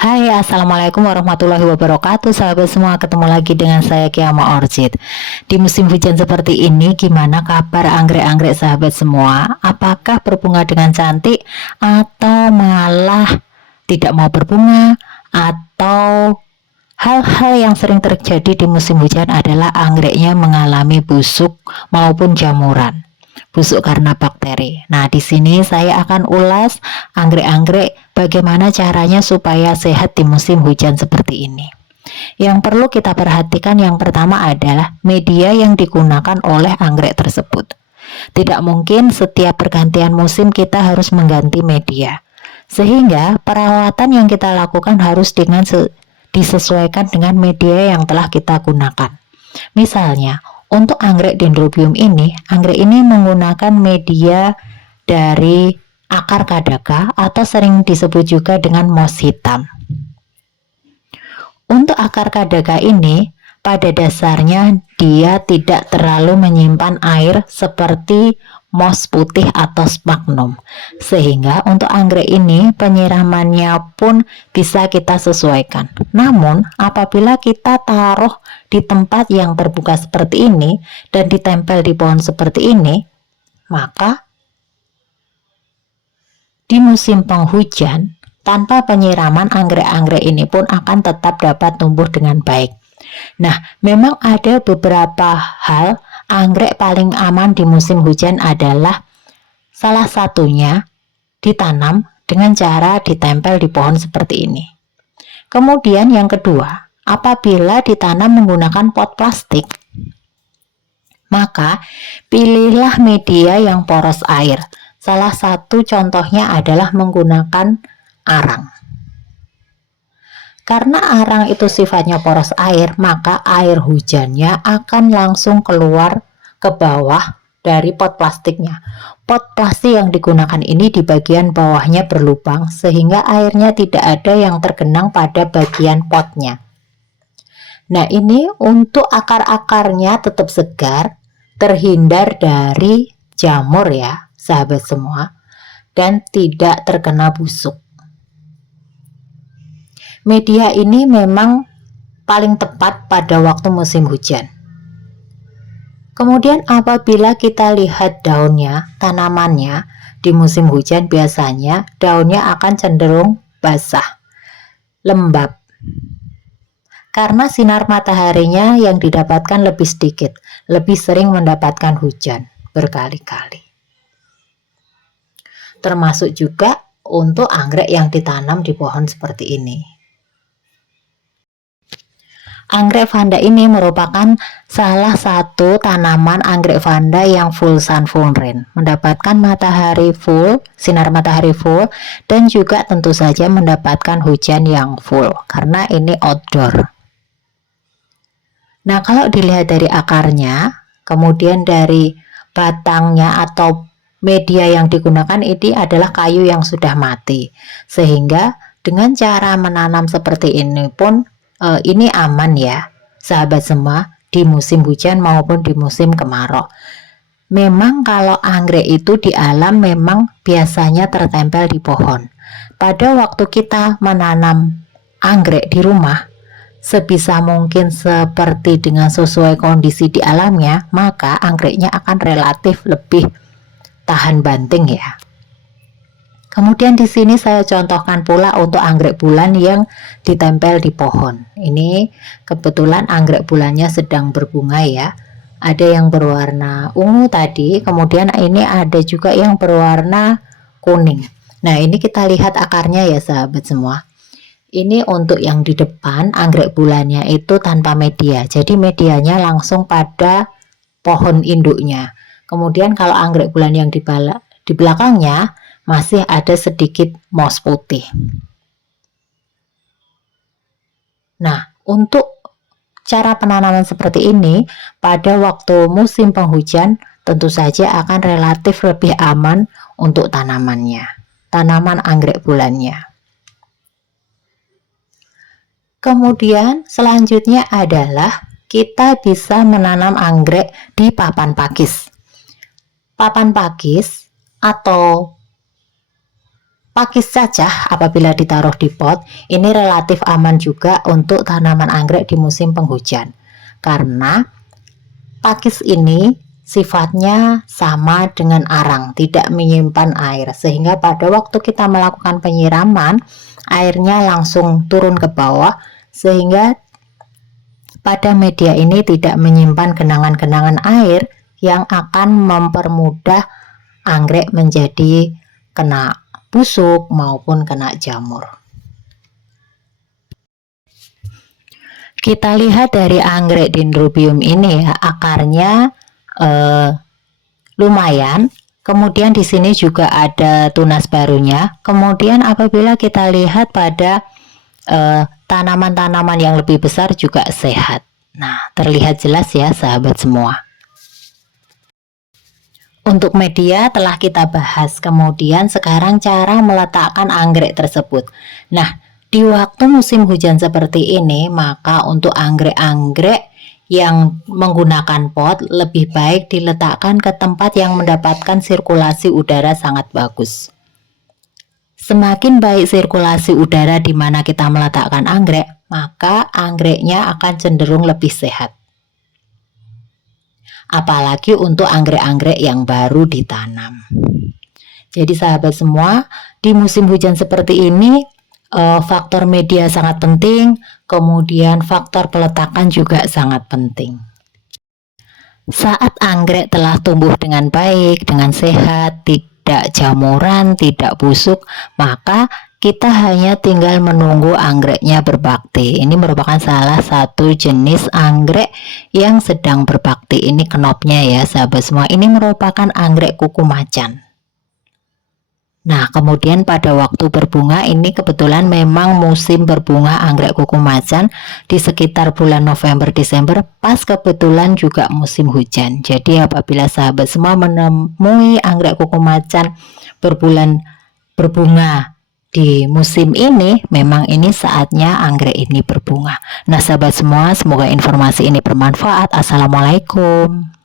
Hai, Assalamualaikum warahmatullahi wabarakatuh. Sahabat semua, ketemu lagi dengan saya Kiama Orchid. Di musim hujan seperti ini, gimana kabar anggrek-anggrek sahabat semua? Apakah berbunga dengan cantik atau malah tidak mau berbunga? Atau hal-hal yang sering terjadi di musim hujan adalah anggreknya mengalami busuk maupun jamuran. Busuk karena bakteri. Nah, di sini saya akan ulas anggrek-anggrek bagaimana caranya supaya sehat di musim hujan seperti ini. Yang perlu kita perhatikan yang pertama adalah media yang digunakan oleh anggrek tersebut. Tidak mungkin setiap pergantian musim kita harus mengganti media. Sehingga perawatan yang kita lakukan harus disesuaikan dengan media yang telah kita gunakan. Misalnya, untuk anggrek dendrobium ini, anggrek ini menggunakan media dari akar kadaka atau sering disebut juga dengan moss hitam. Untuk akar kadaka ini, pada dasarnya dia tidak terlalu menyimpan air seperti moss putih atau sphagnum. Sehingga untuk anggrek ini penyiramannya pun bisa kita sesuaikan. Namun apabila kita taruh di tempat yang terbuka seperti ini dan ditempel di pohon seperti ini, maka di musim penghujan tanpa penyiraman anggrek-anggrek ini pun akan tetap dapat tumbuh dengan baik. Nah, memang ada beberapa hal anggrek paling aman di musim hujan adalah salah satunya ditanam dengan cara ditempel di pohon seperti ini. Kemudian yang kedua, apabila ditanam menggunakan pot plastik, maka pilihlah media yang poros air. Salah satu contohnya adalah menggunakan arang. Karena arang itu sifatnya poros air, maka air hujannya akan langsung keluar ke bawah dari pot plastiknya. Pot plastik yang digunakan ini di bagian bawahnya berlubang sehingga airnya tidak ada yang tergenang pada bagian potnya. Nah, ini untuk akar-akarnya tetap segar, terhindar dari jamur ya, sahabat semua, dan tidak terkena busuk. Media ini memang paling tepat pada waktu musim hujan. Kemudian apabila kita lihat daunnya, tanamannya di musim hujan biasanya daunnya akan cenderung basah, lembab. Karena sinar mataharinya yang didapatkan lebih sedikit, lebih sering mendapatkan hujan berkali-kali. Termasuk juga untuk anggrek yang ditanam di pohon seperti ini. Anggrek vanda ini merupakan salah satu tanaman anggrek vanda yang full sun full rain, mendapatkan matahari full, sinar matahari full, dan juga tentu saja mendapatkan hujan yang full karena ini outdoor. Nah, kalau dilihat dari akarnya, kemudian dari batangnya atau media yang digunakan ini adalah kayu yang sudah mati, sehingga dengan cara menanam seperti ini pun ini aman ya sahabat semua, di musim hujan maupun di musim kemarau. Memang kalau anggrek itu di alam memang biasanya tertempel di pohon. Pada waktu kita menanam anggrek di rumah, sebisa mungkin seperti dengan sesuai kondisi di alamnya, maka anggreknya akan relatif lebih tahan banting ya. Kemudian di sini saya contohkan pula untuk anggrek bulan yang ditempel di pohon. Ini kebetulan anggrek bulannya sedang berbunga ya. Ada yang berwarna ungu tadi, kemudian ini ada juga yang berwarna kuning. Nah, ini kita lihat akarnya ya sahabat semua. Ini untuk yang di depan anggrek bulannya itu tanpa media. Jadi medianya langsung pada pohon induknya. Kemudian kalau anggrek bulan yang di belakangnya masih ada sedikit moss putih. Nah, untuk cara penanaman seperti ini pada waktu musim penghujan tentu saja akan relatif lebih aman untuk tanamannya, tanaman anggrek bulannya. Kemudian selanjutnya adalah kita bisa menanam anggrek di papan pakis. Papan pakis atau pakis cacah apabila ditaruh di pot, ini relatif aman juga untuk tanaman anggrek di musim penghujan. Karena pakis ini sifatnya sama dengan arang, tidak menyimpan air, sehingga pada waktu kita melakukan penyiraman, airnya langsung turun ke bawah, sehingga pada media ini tidak menyimpan genangan-genangan air yang akan mempermudah anggrek menjadi kena busuk maupun kena jamur. Kita lihat dari anggrek Dendrobium ini ya, akarnya lumayan. Kemudian di sini juga ada tunas barunya. Kemudian apabila kita lihat pada tanaman-tanaman yang lebih besar juga sehat. Nah, terlihat jelas ya sahabat semua. Untuk media telah kita bahas. Kemudian sekarang cara meletakkan anggrek tersebut. Nah, di waktu musim hujan seperti ini, maka untuk anggrek-anggrek yang menggunakan pot lebih baik diletakkan ke tempat yang mendapatkan sirkulasi udara sangat bagus. Semakin baik sirkulasi udara di mana kita meletakkan anggrek, maka anggreknya akan cenderung lebih sehat. Apalagi untuk anggrek-anggrek yang baru ditanam. Jadi sahabat semua, di musim hujan seperti ini, faktor media sangat penting, kemudian faktor peletakan juga sangat penting. Saat anggrek telah tumbuh dengan baik, dengan sehat, tidak jamuran, tidak busuk, maka kita hanya tinggal menunggu anggreknya berbakti. Ini merupakan salah satu jenis anggrek yang sedang berbakti. Ini kenopnya ya sahabat semua. Ini merupakan anggrek kuku macan. Nah, kemudian pada waktu berbunga ini kebetulan memang musim berbunga anggrek kuku macan di sekitar bulan November Desember, pas kebetulan juga musim hujan. Jadi apabila sahabat semua menemui anggrek kuku macan berbunga di musim ini, memang ini saatnya anggrek ini berbunga. Nah sahabat semua, semoga informasi ini bermanfaat. Assalamualaikum.